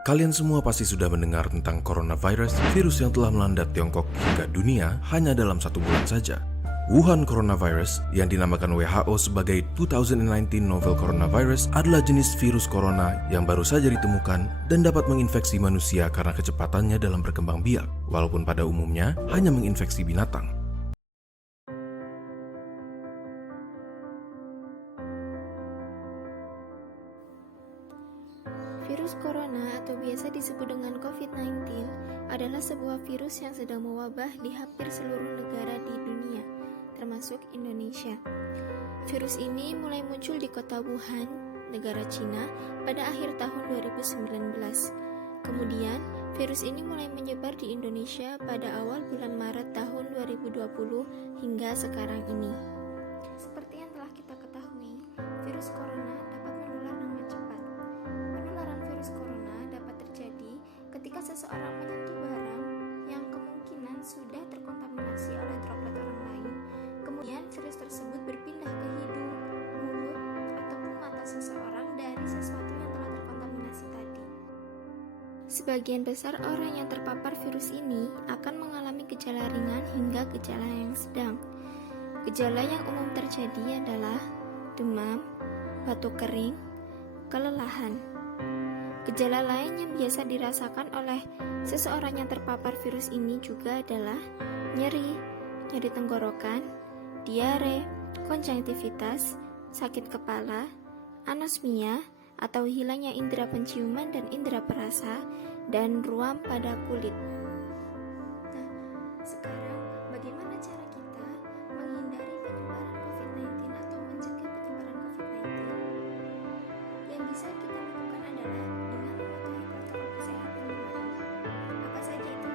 Kalian semua pasti sudah mendengar tentang coronavirus, virus yang telah melanda Tiongkok hingga dunia hanya dalam 1 bulan saja. Wuhan coronavirus, yang dinamakan WHO sebagai 2019 novel coronavirus, adalah jenis virus corona yang baru saja ditemukan dan dapat menginfeksi manusia karena kecepatannya dalam berkembang biak, walaupun pada umumnya hanya menginfeksi binatang. Virus corona atau biasa disebut dengan COVID-19 adalah sebuah virus yang sedang mewabah di hampir seluruh negara di dunia, termasuk Indonesia. Virus ini mulai muncul di kota Wuhan, negara Cina, pada akhir tahun 2019. Kemudian, virus ini mulai menyebar di Indonesia pada awal bulan Maret tahun 2020 hingga sekarang ini. Seperti yang telah kita ketahui, virus corona dapat menular dengan cepat. Penularan virus corona dapat terjadi ketika seseorang menyentuh barang yang kemungkinan sudah terkontaminasi oleh droplet orang lain. Kemudian virus tersebut berpindah ke hidung, mulut, ataupun mata seseorang dari sesuatu yang telah terkontaminasi tadi. Sebagian besar orang yang terpapar virus ini akan mengalami gejala ringan hingga gejala yang sedang. Gejala yang umum terjadi adalah demam, batuk kering, kelelahan. Gejala lain yang biasa dirasakan oleh seseorang yang terpapar virus ini juga adalah nyeri tenggorokan, diare, konjungtivitas, sakit kepala, anosmia atau hilangnya indera penciuman dan indera perasa, dan ruam pada kulit. Nah, sekarang bagaimana cara kita menghindari penyebaran COVID-19 atau mencegah penyebaran COVID-19? Yang bisa kita lakukan adalah dengan mematuhi protokol kesehatan 5M. Apa saja itu?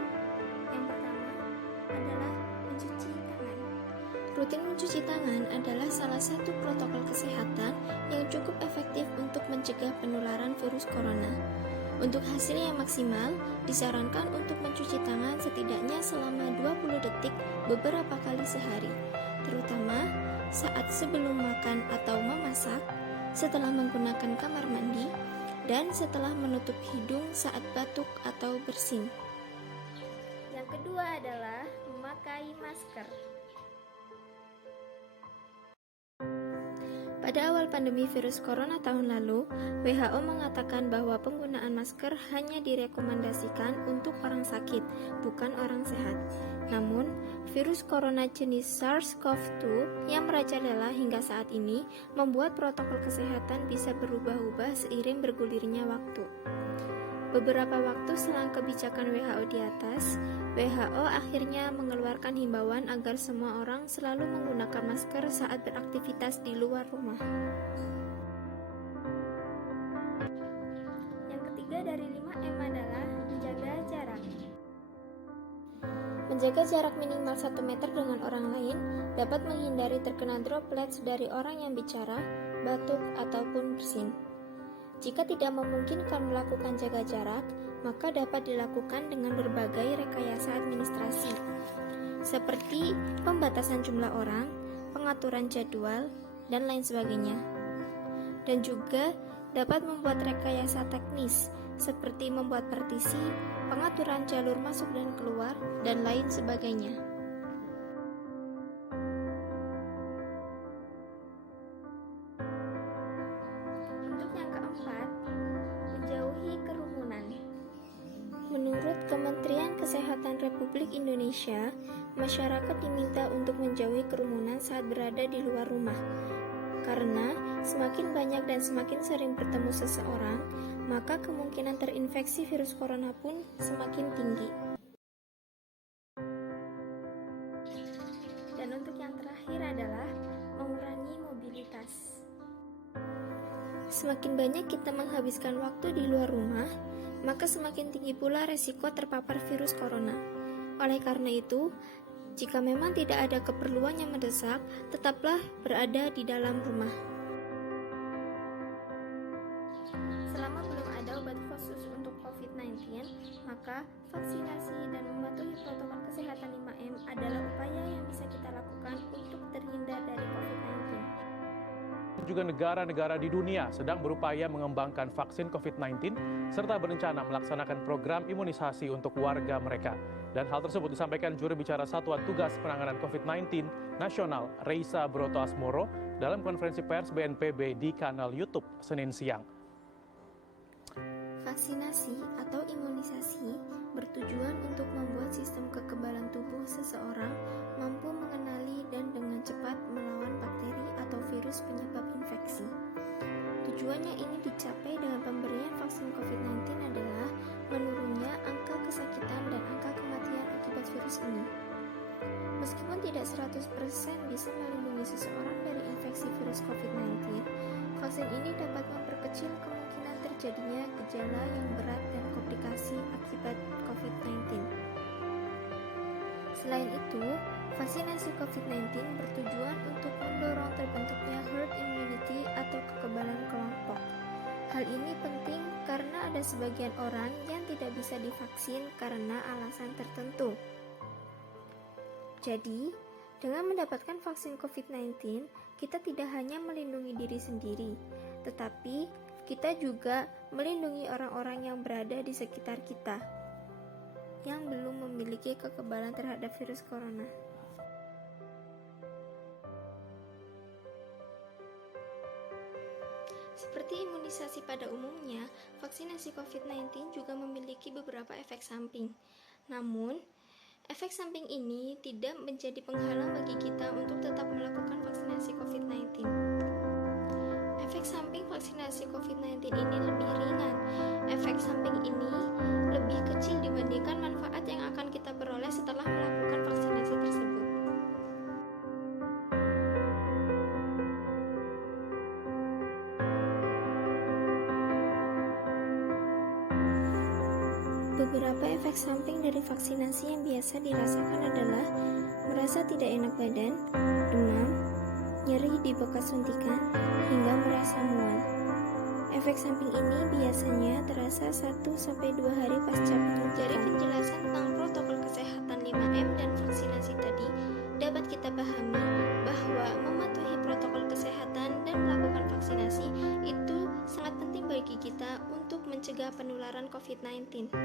Yang pertama adalah mencuci tangan. Rutin mencuci tangan adalah salah satu protokol kesehatan yang cukup efektif untuk mencegah penularan virus corona. Untuk hasil yang maksimal, disarankan untuk mencuci tangan setidaknya selama 20 detik beberapa kali sehari, terutama saat sebelum makan atau memasak, setelah menggunakan kamar mandi, dan setelah menutup hidung saat batuk atau bersin. Yang kedua adalah memakai masker. Pada awal pandemi virus corona tahun lalu, WHO mengatakan bahwa penggunaan masker hanya direkomendasikan untuk orang sakit, bukan orang sehat. Namun, virus corona jenis SARS-CoV-2 yang merajalela hingga saat ini membuat protokol kesehatan bisa berubah-ubah seiring bergulirnya waktu. Beberapa waktu selang kebijakan WHO di atas, WHO akhirnya mengeluarkan himbauan agar semua orang selalu menggunakan masker saat beraktivitas di luar rumah. Yang ketiga dari 5M adalah menjaga jarak. Menjaga jarak minimal 1 meter dengan orang lain dapat menghindari terkena droplets dari orang yang bicara, batuk, ataupun bersin. Jika tidak memungkinkan melakukan jaga jarak, maka dapat dilakukan dengan berbagai rekayasa administrasi, seperti pembatasan jumlah orang, pengaturan jadwal, dan lain sebagainya. Dan juga dapat membuat rekayasa teknis, seperti membuat partisi, pengaturan jalur masuk dan keluar, dan lain sebagainya. Untuk yang keempat, menjauhi kerumunan. Menurut Kementerian Kesehatan Republik Indonesia, masyarakat diminta untuk menjauhi kerumunan saat berada di luar rumah. Karena semakin banyak dan semakin sering bertemu seseorang, maka kemungkinan terinfeksi virus corona pun semakin tinggi. Dan untuk yang terakhir adalah mengurangi mobilitas. Semakin banyak kita menghabiskan waktu di luar rumah, maka semakin tinggi pula resiko terpapar virus corona. Oleh karena itu, jika memang tidak ada keperluan yang mendesak, tetaplah berada di dalam rumah. Selama belum ada obat khusus untuk COVID-19, maka vaksinasi dan mematuhi protokol kesehatan 5M adalah upaya yang bisa kita lakukan untuk terhindar dari COVID-19. juga negara-negara di dunia sedang berupaya mengembangkan vaksin COVID-19 serta berencana melaksanakan program imunisasi untuk warga mereka. Dan hal tersebut disampaikan juru bicara Satuan Tugas Penanganan COVID-19 Nasional, Reisa Broto Asmoro, dalam konferensi pers BNPB di kanal YouTube Senin siang. Vaksinasi atau imunisasi bertujuan untuk membuat sistem kekebalan tubuh seseorang mampu mengenali dan dengan cepat melawan bakteri atau virus penyebab infeksi. Tujuannya ini dicapai dengan pemberian vaksin COVID-19 adalah menurunnya angka kesakitan dan angka kematian akibat virus ini. Meskipun tidak 100% bisa melindungi seseorang dari infeksi virus COVID-19, vaksin ini dapat memperkecil kemungkinan terjadinya gejala yang berat dan komplikasi akibat COVID-19. Selain itu, vaksinasi COVID-19 bertujuan untuk mendorong terbentuknya herd immunity atau kekebalan kelompok. Hal ini penting karena ada sebagian orang yang tidak bisa divaksin karena alasan tertentu. Jadi, dengan mendapatkan vaksin COVID-19, kita tidak hanya melindungi diri sendiri, tetapi kita juga melindungi orang-orang yang berada di sekitar kita yang belum memiliki kekebalan terhadap virus corona. Seperti imunisasi pada umumnya, vaksinasi COVID-19 juga memiliki beberapa efek samping. Namun, efek samping ini tidak menjadi penghalang bagi kita untuk tetap melakukan vaksinasi COVID-19. Efek samping vaksinasi COVID-19 ini lebih ringan. Efek samping ini lebih kecil dibandingkan manfaat yang akan kita peroleh setelah melakukan vaksinasi tersebut. Beberapa efek samping dari vaksinasi yang biasa dirasakan adalah merasa tidak enak badan, demam, nyeri di bekas suntikan, hingga merasa mual. Efek samping ini biasanya terasa 1-2 hari pasca penyuntikan. Dari penjelasan tentang protokol kesehatan 5M dan vaksinasi tadi, dapat kita pahami bahwa mematuhi protokol kesehatan dan melakukan vaksinasi itu sangat penting bagi kita untuk mencegah penularan COVID-19.